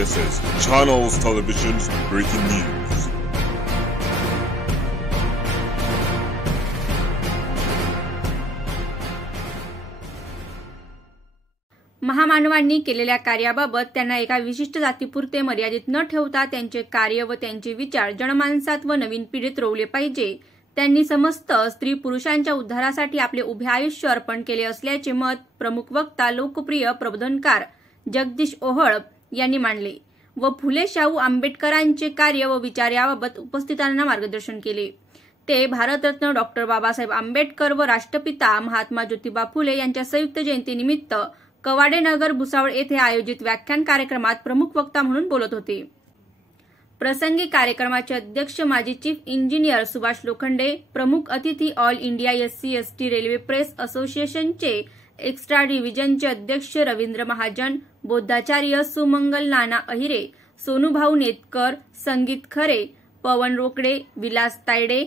This is Channels Television's breaking news. महामानवांनी केलेल्या कार्याबाबत त्यांना एका विशिष्ट जातीपुरते मर्यादित न ठेवता त्यांचे कार्य व त्यांचे विचार जनमानसात व नवीन पिढीत रोवले पाहिजे. त्यांनी समस्त स्त्री पुरुषांच्या उद्धारासाठी आपले उभे आयुष्य अर्पण केले असल्याचे मत प्रमुख वक्ता लोकप्रिय प्रबोधनकार जगदीश ओहळ यांनी मांडले व फुले शाहू आंबेडकरांचे कार्य व विचार याबाबत उपस्थितांना मार्गदर्शन केले. ते भारतरत्न डॉ. बाबासाहेब आंबेडकर व राष्ट्रपिता महात्मा ज्योतिबा फुले यांच्या संयुक्त जयंतीनिमित्त कवाडे नगर भुसावळ येथे आयोजित व्याख्यान कार्यक्रमात प्रमुख वक्ता म्हणून बोलत होते. प्रसंगी कार्यक्रमाचे अध्यक्ष माजी चीफ इंजिनियर सुभाष लोखंडे, प्रमुख अतिथी all India SC/ST railway press असोसिएशनचे एक्स्ट्रा डिव्हिजनचे अध्यक्ष रवींद्र महाजन, बौद्धाचार्य सुमंगल नाना अहिरे, सोनूभाऊ नेतकर, संगीत खरे, पवन रोकडे, विलास तायडे,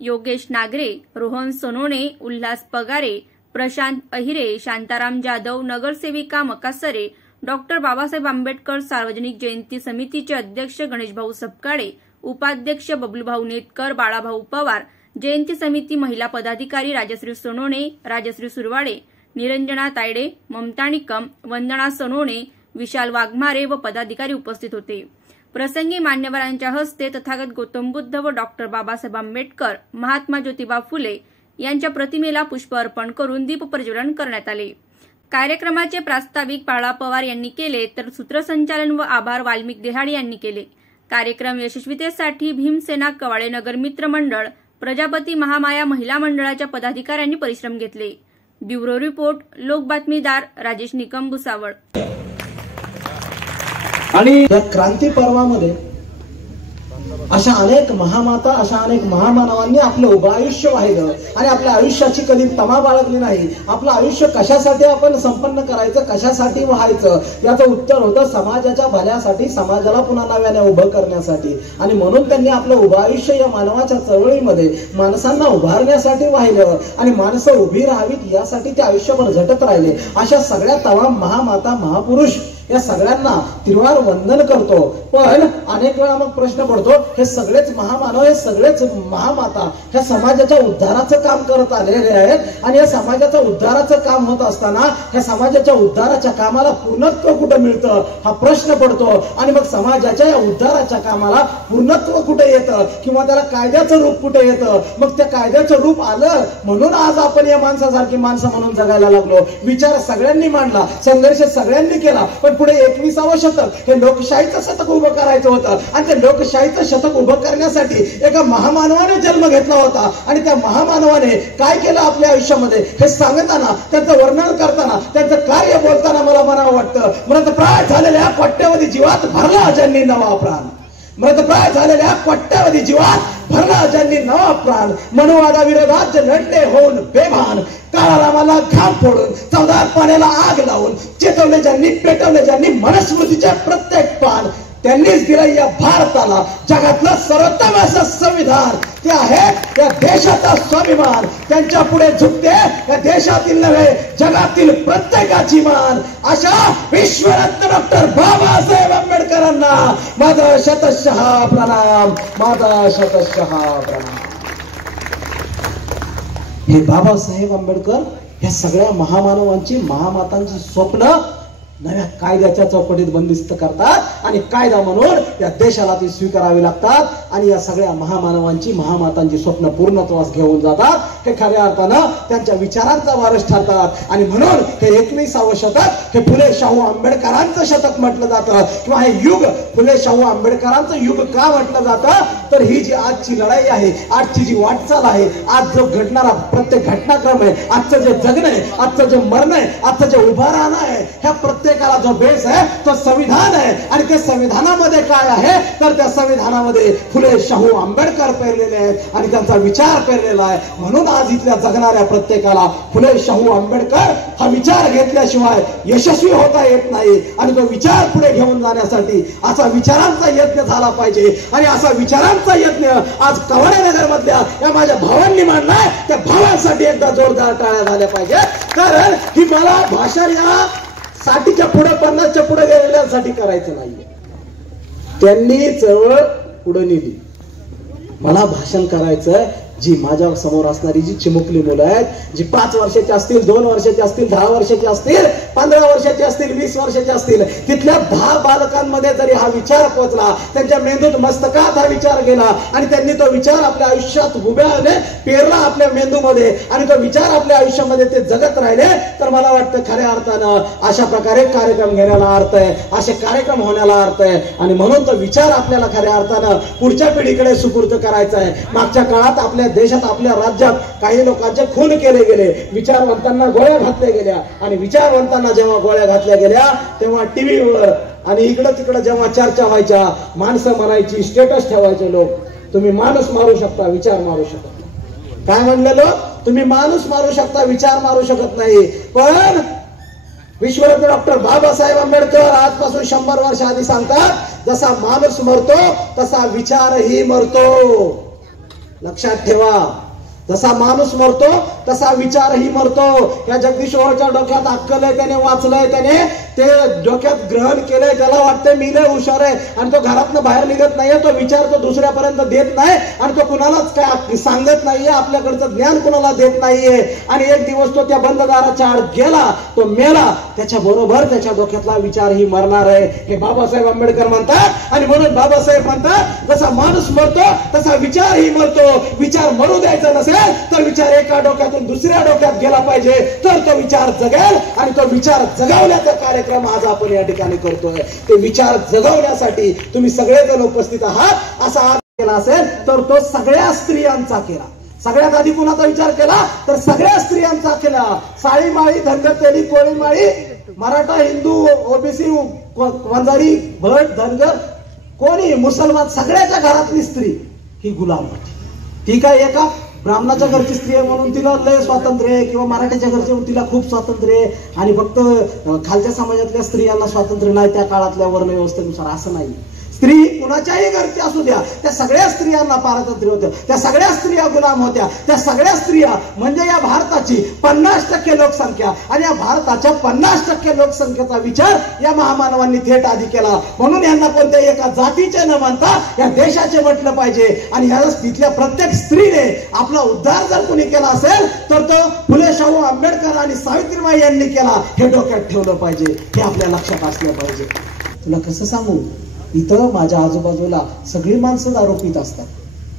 योगेश नागरे, रोहन सोनोने, उल्हास पगारे, प्रशांत अहिरे, शांताराम जाधव, नगरसेविका मकासरे, डॉ. बाबासाहेब आंबेडकर सार्वजनिक जयंती समितीचे अध्यक्ष गणेशभाऊ सपकाळे, उपाध्यक्ष बबलूभाऊ नेतकर, बाळाभाऊ पवार, जयंती समिती महिला पदाधिकारी राजश्री सोनोने, राजश्री सुरवाडे, निरंजना तायडे, ममता निकम, वंदना सोनोने, विशाल वाघमारे व पदाधिकारी उपस्थित होते. प्रसंगी मान्यवरांच्या हस्ते तथागत गौतम बुद्ध व डॉ. बाबासाहेब आंबेडकर, महात्मा ज्योतिबा फुले यांच्या प्रतिमेला पुष्प अर्पण करून दीप प्रज्वलन करण्यात आले. कार्यक्रमाचे प्रास्ताविक बाळा पवार यांनी केले तर सूत्रसंचालन व आभार वाल्मिक देहाडी यांनी केले. कार्यक्रम यशस्वीतेसाठी भीमसेना कवाडे नगर मित्र मंडळ, प्रजापती महामाया महिला मंडळाच्या पदाधिकाऱ्यांनी परिश्रम घेतले. ब्युरो रिपोर्ट, लोक बातमीदार राजेश निकम, भुसावळ. आणि या क्रांती पर्वामध्ये अशा अनेक महामाता, अशा अनेक महामानवांनी आपलं उभं आयुष्य वाहिलं आणि आपल्या आयुष्याची कधी तमा बाळगली नाही. आपलं आयुष्य कशासाठी आपण संपन्न करायचं, कशासाठी व्हायचं, याचं उत्तर होतं समाजाच्या भल्यासाठी, समाजाला पुन्हा नव्याने उभं करण्यासाठी. आणि म्हणून त्यांनी आपलं उभं आयुष्य या मानवाच्या चळवळीमध्ये माणसांना उभारण्यासाठी वाहिलं आणि माणसं उभी राहावीत यासाठी ते आयुष्यभर झटत राहिले. अशा सगळ्या तमाम महामाता, महापुरुष या सगळ्यांना तिरुवार वंदन करतो. पण अनेक वेळा मग प्रश्न पडतो, हे सगळेच महामानव, हे सगळेच महामाता ह्या समाजाच्या उद्धाराचं काम करत आलेले आहेत आणि या समाजाचं उद्धाराचं काम होत असताना ह्या समाजाच्या उद्धाराच्या कामाला पूर्णत्व कुठे मिळतं हा प्रश्न पडतो. आणि मग समाजाच्या या उद्धाराच्या कामाला पूर्णत्व कुठे येतं किंवा त्याला कायद्याचं रूप कुठे येतं. मग त्या कायद्याचं रूप आलं म्हणून आज आपण या माणसासारखी माणसं म्हणून जगायला लागलो. विचार सगळ्यांनी मांडला, संघर्ष सगळ्यांनी केला, पण पुढे 21वे शतक हे लोकशाहीचं शतक उभं करायचं होतं. आणि ते लोकशाहीचं शतक उभं करण्यासाठी एका महामानवाने जन्म घेतला होता. आणि त्या महामानवाने काय केलं आपल्या आयुष्यामध्ये हे सांगताना, त्यांचं वर्णन करताना, त्यांचं कार्य बोलताना मला म्हणावं वाटतं, मृतप्राय झालेल्या कोट्यवधी जीवात भरला ज्यांनी नवा प्राण. मृतप्राय झालेल्या कोट्यवधी जीवात भरला ज्यांनी नवा प्राण. मनुवादाविरोधात जे लढले होऊन बेभान, काळारामाला घाम फोडून, चवदार पाण्याला आग लावून, चेतवले ज्यांनी, पेटवले ज्यांनी मनुस्मृतीचे प्रत्येक पान, त्यांनीच दिलं या भारताला जगातलं सर्वोत्तम असं संविधान. ते आहे या देशाचा स्वाभिमान. त्यांच्या पुढे झुकते या देशातील नव्हे जगातील प्रत्येकाची मान. अशा विश्वरत्न डॉ. बाबासाहेब आंबेडकरांना माझा शतशः प्रणाम, माझा शतशः प्रणाम. हे बाबासाहेब आंबेडकर ह्या सगळ्या महामानवांची, महामातांची स्वप्न नव्या कायद्याच्या चौकटीत बंदिस्त करतात आणि कायदा म्हणून या देशाला ती स्वीकारावी लागतात. आणि या सगळ्या महामानवांची, महामातांची स्वप्न पूर्णत्वास घेऊन जातात. हे खऱ्या अर्थानं त्यांच्या विचारांचा वारस ठरतात. आणि म्हणून हे 21वे शतक हे फुले शाहू आंबेडकरांचं शतक म्हटलं जातं किंवा हे युग फुले शाहू आंबेडकरांचं युग का म्हटलं जातं, तर ही जी आजची लढाई आहे, आजची जी वाटचाल आहे, आज जो घडणारा प्रत्येक घटनाक्रम आहे, आजचं जे जगणं आहे, आजचं जे मरण आहे, आजचं जे उभं राहणं आहे, ह्या प्रत्येकाला जो बेस आहे तो संविधान आहे. आणि त्या संविधानामध्ये काय आहे, तर त्या संविधानामध्ये फुले शाहू आंबेडकर पेरलेले आहेत आणि त्यांचा विचार पेरलेला आहे. म्हणून आज इथल्या जगणाऱ्या प्रत्येकाला फुले शाहू आंबेडकर हा विचार घेतल्याशिवाय यशस्वी होता येत नाही. आणि तो विचार पुढे घेऊन जाण्यासाठी असा विचारांचा यज्ञ झाला पाहिजे. आणि असा विचारांचा यज्ञ आज कवाडे नगर मधल्या या माझ्या भावांनी मांडलाय. त्या भावांसाठी एकदा जोरदार टाळ्या झाल्या पाहिजे. कारण ही मला भाषण या 60च्या पुढे 50च्या पुढे गेलेल्यांसाठी करायचं नाहीये. त्यांनी चळवळ पुढे नेली. मला भाषण करायचंय. जी माझ्या समोर असणारी जी चिमुकली मुलं आहेत, जी 5 वर्षाची असतील, 2 वर्षाची असतील, 10 वर्षाची असतील, 15 वर्षाची असतील, 20 वर्षाची असतील, तिथल्या 10 बालकांमध्ये जरी हा विचार पोहोचला, त्यांच्या मेंदूत मस्तकात हा विचार गेला आणि त्यांनी तो विचार आपल्या आयुष्यात उभ्याने पेरला आपल्या मेंदूमध्ये आणि तो विचार आपल्या आयुष्यामध्ये ते जगत राहिले, तर मला वाटतं खऱ्या अर्थानं अशा प्रकारे कार्यक्रम घेण्याला अर्थ आहे, असे कार्यक्रम होण्याला अर्थ आहे. आणि म्हणून तो विचार आपल्याला खऱ्या अर्थानं पुढच्या पिढीकडे सुपूर्द करायचा आहे. मागच्या काळात आपल्या देशात, आपल्या राज्यात काही लोकांचे खून केले गेले, विचारवंतांना गोळ्या घातल्या गेल्या आणि विचारवंतांना जेव्हा गोळ्या घातल्या गेल्या तेव्हा टीव्हीवर आणि इकडं तिकडं जेव्हा चर्चा व्हायच्या, माणसं म्हणायची, स्टेटस ठेवायचे लोक, तुम्ही माणूस मारू शकता, विचार मारू शकत नाही. काय म्हणले लोक? तुम्ही माणूस मारू शकता, विचार मारू शकत नाही. पण विश्वरत्न डॉक्टर बाबासाहेब आंबेडकर आजपासून 100 वर्ष आधी सांगतात, जसा माणूस मरतो तसा विचारही मरतो. लक्षात ठेवा, जसा माणूस मरतो तसा विचारही मरतो. या जगदीश्वराच्या डोक्यात अक्कल आहे, त्याने वाचलंय, त्याने ते डोक्यात ग्रहण केलंय, त्याला वाटतंय मी लय हुशार आहे आणि तो घरातनं बाहेर निघत नाहीये, तो विचार तो दुसऱ्यापर्यंत देत नाही आणि तो कुणालाच काय सांगत नाहीये, आपल्याकडचं ज्ञान कुणाला देत नाहीये. आणि एक दिवस तो त्या बंद दाराच्या आड गेला, तो मेला, त्याच्या बरोबर त्याच्या डोक्यातला विचारही मरणार आहे, हे बाबासाहेब आंबेडकर म्हणतात. आणि म्हणून बाबासाहेब म्हणतात, जसा माणूस मरतो तसा विचारही मरतो. विचार मरू द्यायचा नसेल तर विचार एका डोक्यातून दुसऱ्या डोक्यात गेला पाहिजे, तर तो विचार जगेल. आणि तो विचार जगवण्याचा कार्यक्रम आज आपण या ठिकाणी करतोय. ते विचार जगवण्यासाठी तुम्ही सगळेजण उपस्थित आहात. असा आज केला असेल तर तो सगळ्या स्त्रियांचा केला. सगळ्यात आधी कुणाचा विचार केला तर सगळ्या स्त्रियांचा केला. साळी माळी, धनगर, तेली, कोळी माळी, मराठा, हिंदू, ओबीसी, वंजारी, भट, धनगर, कोणी मुसलमान, सगळ्याच्या घरातली स्त्री ही गुलाम होती. ती काय एका ब्राह्मणाच्या घरची स्त्री आहे म्हणून तिला लय स्वातंत्र्य आहे किंवा मराठ्याच्या घरची म्हणून तिला खूप स्वातंत्र्य आहे आणि फक्त खालच्या समाजातल्या स्त्रियांना स्वातंत्र्य नाही त्या काळातल्या वर्ण व्यवस्थेनुसार, असं नाही. स्त्री कुणाच्याही घरची असू द्या, त्या सगळ्या स्त्रियांना पारतंत्र्य होतं, त्या सगळ्या स्त्रिया गुलाम होत्या. त्या सगळ्या स्त्रिया म्हणजे या भारताची 50% लोकसंख्या आणि या भारताच्या 50% लोकसंख्येचा विचार या महामानवांनी थेट आधी केला. म्हणून यांना कोणत्या एका जातीचे न म्हणता या देशाचे म्हटलं पाहिजे. आणि या तिथल्या प्रत्येक स्त्रीने आपला उद्धार जर कोणी केला असेल तर तो फुले शाहू आंबेडकर आणि सावित्रीबाई यांनी केला, हे डोक्यात ठेवलं पाहिजे, हे आपल्या लक्षात असलं पाहिजे. तुला कसं सांगू, इथं माझ्या आजूबाजूला सगळी माणसं दारू पित असतात,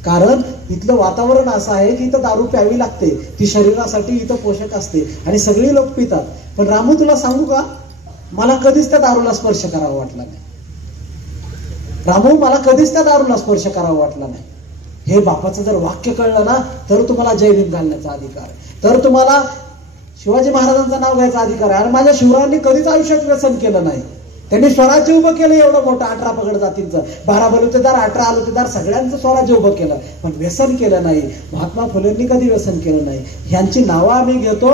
कारण इथलं वातावरण असं आहे की इथं दारू प्यावी लागते, ती शरीरासाठी इथं पोषक असते आणि सगळी लोक पितात. पण रामू तुला सांगू का, मला कधीच त्या दारूला स्पर्श करावा वाटला नाही. रामू, मला कधीच त्या दारूला स्पर्श करावा वाटला नाही. हे बापाचं जर वाक्य कळलं ना तर तुम्हाला जय भीम घालण्याचा अधिकार, तर तुम्हाला शिवाजी महाराजांचं नाव घ्यायचा अधिकार आहे. आणि माझ्या शिवरायांनी कधीच आयुष्यात व्यसन केलं नाही. त्यांनी स्वराज्य उभं केलं एवढं मोठं, 18 पगड जातींचं, 12 बलुतेदार, 18 आलुतेदार, सगळ्यांचं स्वराज्य उभं केलं, पण व्यसन केलं नाही. महात्मा फुलेंनी कधी व्यसन केलं नाही. ह्यांची नावं आम्ही घेतो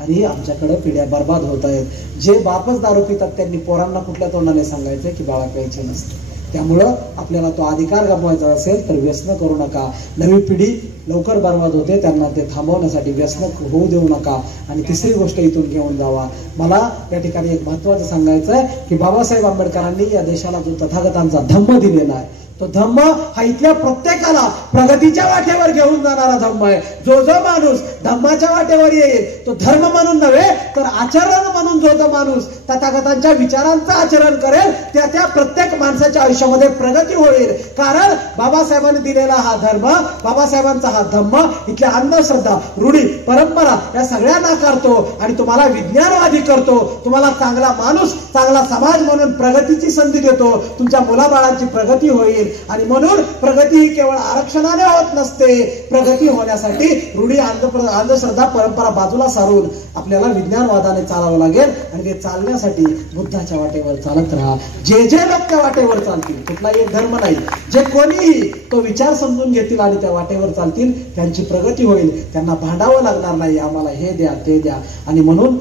आणि आमच्याकडे पिढ्या बर्बाद होत आहेत. जे बापच दारू पितात त्यांनी पोरांना कुठल्या तोंडाने सांगायचं की बाळा प्यायचे नसते. त्यामुळं आपल्याला तो अधिकार गमवायचा असेल तर व्यसन करू नका. नवी पिढी लवकर बर्बाद होते, त्यांना ते थांबवण्यासाठी व्यसन होऊ देऊ नका. आणि तिसरी गोष्ट इथून घेऊन जावा. मला या ठिकाणी एक महत्वाचं सांगायचं आहे की बाबासाहेब आंबेडकरांनी या देशाला जो तथागतांचा धम्म दिलेला आहे, तो धम्म हा इथल्या प्रत्येकाला प्रगतीच्या वाटेवर घेऊन जाणारा धम्म आहे. जो जो माणूस धम्माच्या वाटेवर येईल तो धर्म म्हणून नव्हे तर आचरण म्हणून जो जो माणूस तथागतांच्या विचारांचं आचरण करेल त्या त्या प्रत्येक माणसाच्या आयुष्यामध्ये प्रगती होईल. कारण बाबासाहेबांनी दिलेला हा धर्म, बाबासाहेबांचा हा धम्म इथल्या अंधश्रद्धा, रूढी, परंपरा या सगळ्या नाकारतो आणि तुम्हाला विज्ञानवादी करतो. तुम्हाला चांगला माणूस, चांगला समाज म्हणून प्रगतीची संधी देतो. तुमच्या मुलाबाळांची प्रगती होईल. आणि म्हणून प्रगती ही केवळ आरक्षणाने होत नसते. प्रगती होण्यासाठी रूढी, अंधश्रद्धा, परंपरा बाजूला सारून आपल्याला विज्ञानवादाने चालावं लागेल. आणि ते चालण्यासाठी बुद्धाच्या वाटेवर चालत राहा. जे जे लोक त्या वाटेवर चालतील, कुठलाही एक धर्म नाही, जे कोणीही तो विचार समजून घेतील आणि त्या वाटेवर चालतील त्यांची प्रगती होईल. त्यांना भांडावं लागणार नाही, आम्हाला हे द्या ते द्या. आणि म्हणून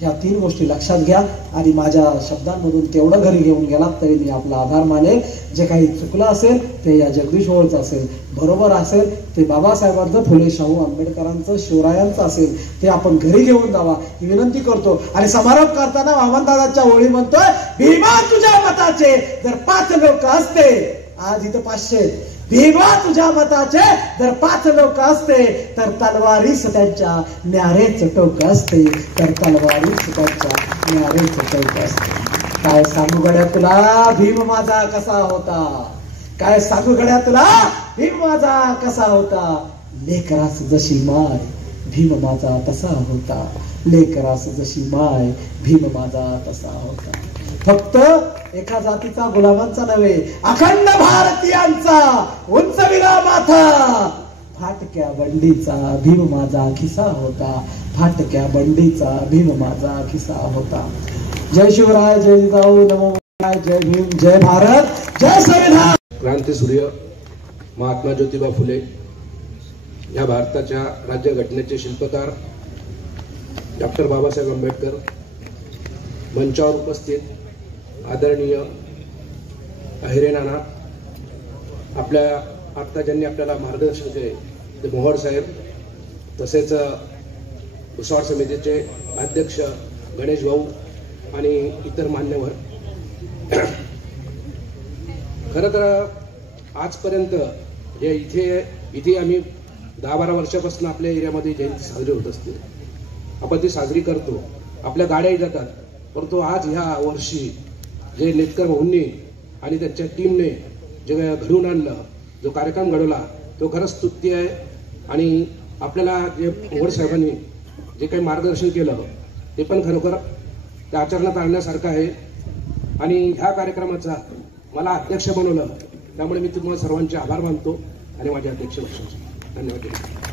ह्या 3 गोष्टी लक्षात घ्या आणि माझ्या शब्दांमधून तेवढं घरी घेऊन गेलात तरी मी आपला आभार मानेल. जे काही चुकलं असेल ते या जगदीश ओळचं असेल, बरोबर असेल ते बाबासाहेबांचं, फुले शाहू आंबेडकरांचं, शिवरायांचं असेल ते आपण घरी घेऊन जावा ही विनंती करतो. आणि समारोप करताना वामनदादांच्या ओळी म्हणतोय, भीमा तुझ्या मताचे जर 5 लोक असते, आज इथं 500, भीमा तुझ्या मताचे जर 5 लोक असते तर तलवारीस त्यांच्या न्यारेच टोक असते, तर तलवारीस त्यांच्या न्यारेच टोक असते. काय सांगू गड्या तुला भीम माझा कसा होता, काय सांगू गड्या तुला भीम माझा कसा होता. लेकरास जशी माय भीम माझा तसा होता, लेकरास जशी माय भीम माझा तसा होता. फक्त एका जातीचा गुलामांचा नव्हे, अखंड भारतीयांचा उंचविला माथा. फाटक्या बंडीचा भीम माझा खिसा होता, फाटक्या बंडीचा भीम माझा खिसा होता. जय शिवराय, जय जिजाऊ, नमो बुद्धाय, जय भीम, जय भारत, जय संविधान. क्रांतीसूर्य महात्मा ज्योतिबा फुले या भारताच्या राज्यघटनेचे शिल्पकार डॉक्टर बाबासाहेब आंबेडकर, मंचावर उपस्थित आदरणीय अहिरे नाना, आपल्या आता ज्यांनी आपल्याला मार्गदर्शन केले ते मोहोळ साहेब, तसेच भुसावळ समितीचे अध्यक्ष गणेश भाऊ आणि इतर मान्यवर. खरं तर आजपर्यंत जे इथे आम्ही 10-12 वर्षापासून आपल्या एरियामध्ये जयंती साजरी होत असते, आपण ती साजरी करतो, आपल्या गाड्याही जातात. परंतु आज ह्या वर्षी जे नेतकर भाऊंनी आणि त्यांच्या टीमने जे घडवून आणलं, जो कार्यक्रम घडवला तो खरंच स्तुत्य आहे. आणि आपल्याला जे मोहोळ साहेबांनी जे काही मार्गदर्शन केलं ते पण खरोखर त्या आचरणात आणण्यासारखं आहे. आणि ह्या कार्यक्रमाचा मला अध्यक्ष बनवलं त्यामुळे मी तुम्हाला सर्वांचे आभार मानतो आणि माझे अध्यक्ष धन्यवाद.